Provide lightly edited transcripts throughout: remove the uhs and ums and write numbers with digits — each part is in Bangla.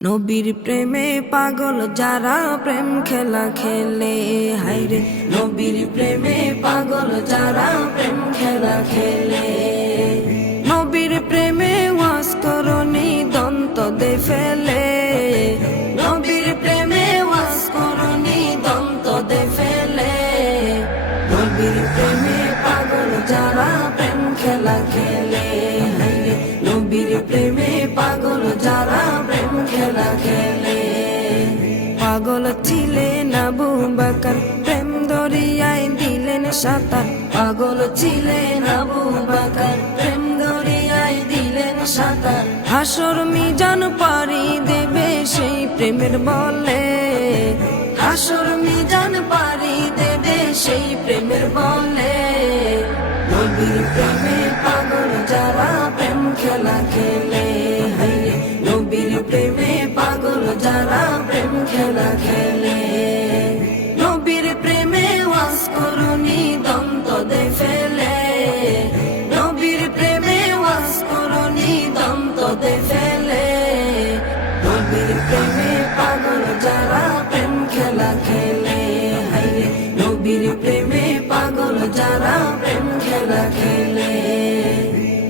নবীর প্রেমে পাগল যারা প্রেম খেলা খেলে, হায়রে নবীর প্রেমে পাগল যারা প্রেম খেলা খেলে। নবীর প্রেমে ওয়াজ করনি দন্ত দে ফেলে, নবীর প্রেমে ওয়াজ করনি দন্ত দে ফেলে। নবীর প্রেমে পাগল যারা প্রেম খেলা খেলে, হায়রে নবীর প্রেমে পাগল যারা প্রেম খেলা খেলে। পাগল ছিলেন আবু বকর, প্রেম দরিয়ায় দিলেন সাঁতার। পাগল ছিলেন আবু বকর, প্রেম দরিয়ায় দিলেন সাঁতার। হাসর মিজান পারি দেবে সেই প্রেমের বলে, হাসর মিজান পারি দেবে সেই প্রেমের বলে। নবীর প্রেমে পাগল যারা প্রেম খেলা খেলে, হায়রে নবীর প্রেমে পাগল যারা প্রেম খেলা খেলে। নবীর প্রেমে ওয়াজ করনি দন্ত দে ফেলে, নবীর প্রেমে ওয়াজ করনি দন্ত দে ফেলে। নবীর প্রেমে পাগল যারা প্রেম খেলা খেলে, হায়রে নবীর প্রেমে পাগল যারা প্রেম খেলা খেলে।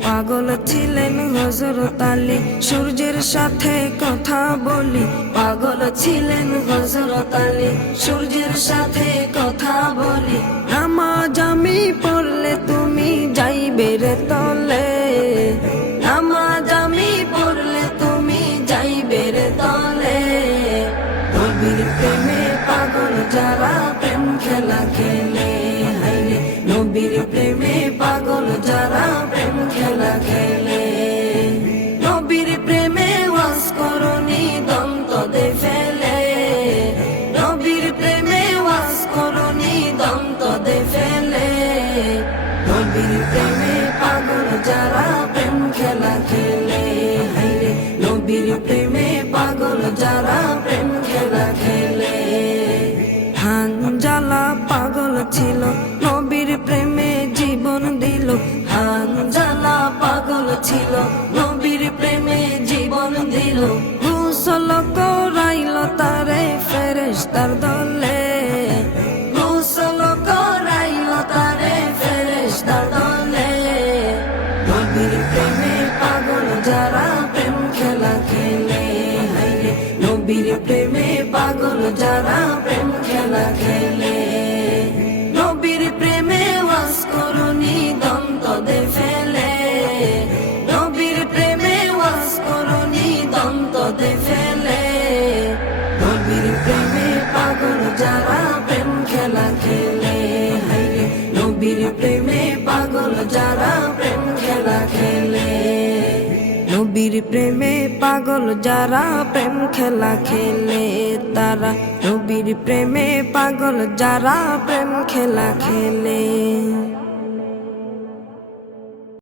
পাগল ছিলেন হযরত আলী, সূর্যের সাথে কথা বলি। পাগল ছিলেন হযরত আলী, সূর্যের সাথে কথা বলি। নামাজ আমি পড়লে তুমি যাইবে রে তলে, নামাজ আমি পড়লে তুমি যাইবে রে তলে। নবীর প্রেমে পাগল যারা প্রেম খেলা খেলে, হায়রে নবীর প্রেমে পাগল যারা প্রেম খেলা খেলে। নবীর প্রেমে ওয়াজ করনি দন্ত দে ফেলে, নবীর প্রেমে ওয়াজ করনি দন্ত দে ফেলে। নবীর প্রেমে পাগল যারা প্রেম খেলা খেলে, হায়রে নবীর প্রেমে পাগল যারা প্রেম খেলা খেলে। হানজালা পাগল ছিল, নবীর প্রেমে জীবন দিল। হানজালা পাগল ছিল, নবীর প্রেমে জীবন দিল। গোসল করাইল তারে ফেরেশতার দলে, গোসল করাইল তারে ফেরেশতার দলে। নবীর প্রেমে পাগল যারা প্রেম খেলা খেলে, হায়রে নবীর প্রেমে পাগল যারা প্রেম খেলা খেলে। নবীর প্রেমে ওয়াজ করনি দন্ত দে ফেলে, নবীর প্রেমে ওয়াজ করনি দন্ত দে ফেলে। নবীর প্রেমে পাগল যারা প্রেম খেলা খেলে, হায়রে নবীর প্রেমে পাগল যারা প্রেম খেলা খেলে। নবীর প্রেমে পাগল যারা প্রেম খেলা খেলে, তারা নবীর প্রেমে পাগল যারা প্রেম খেলা খেলে।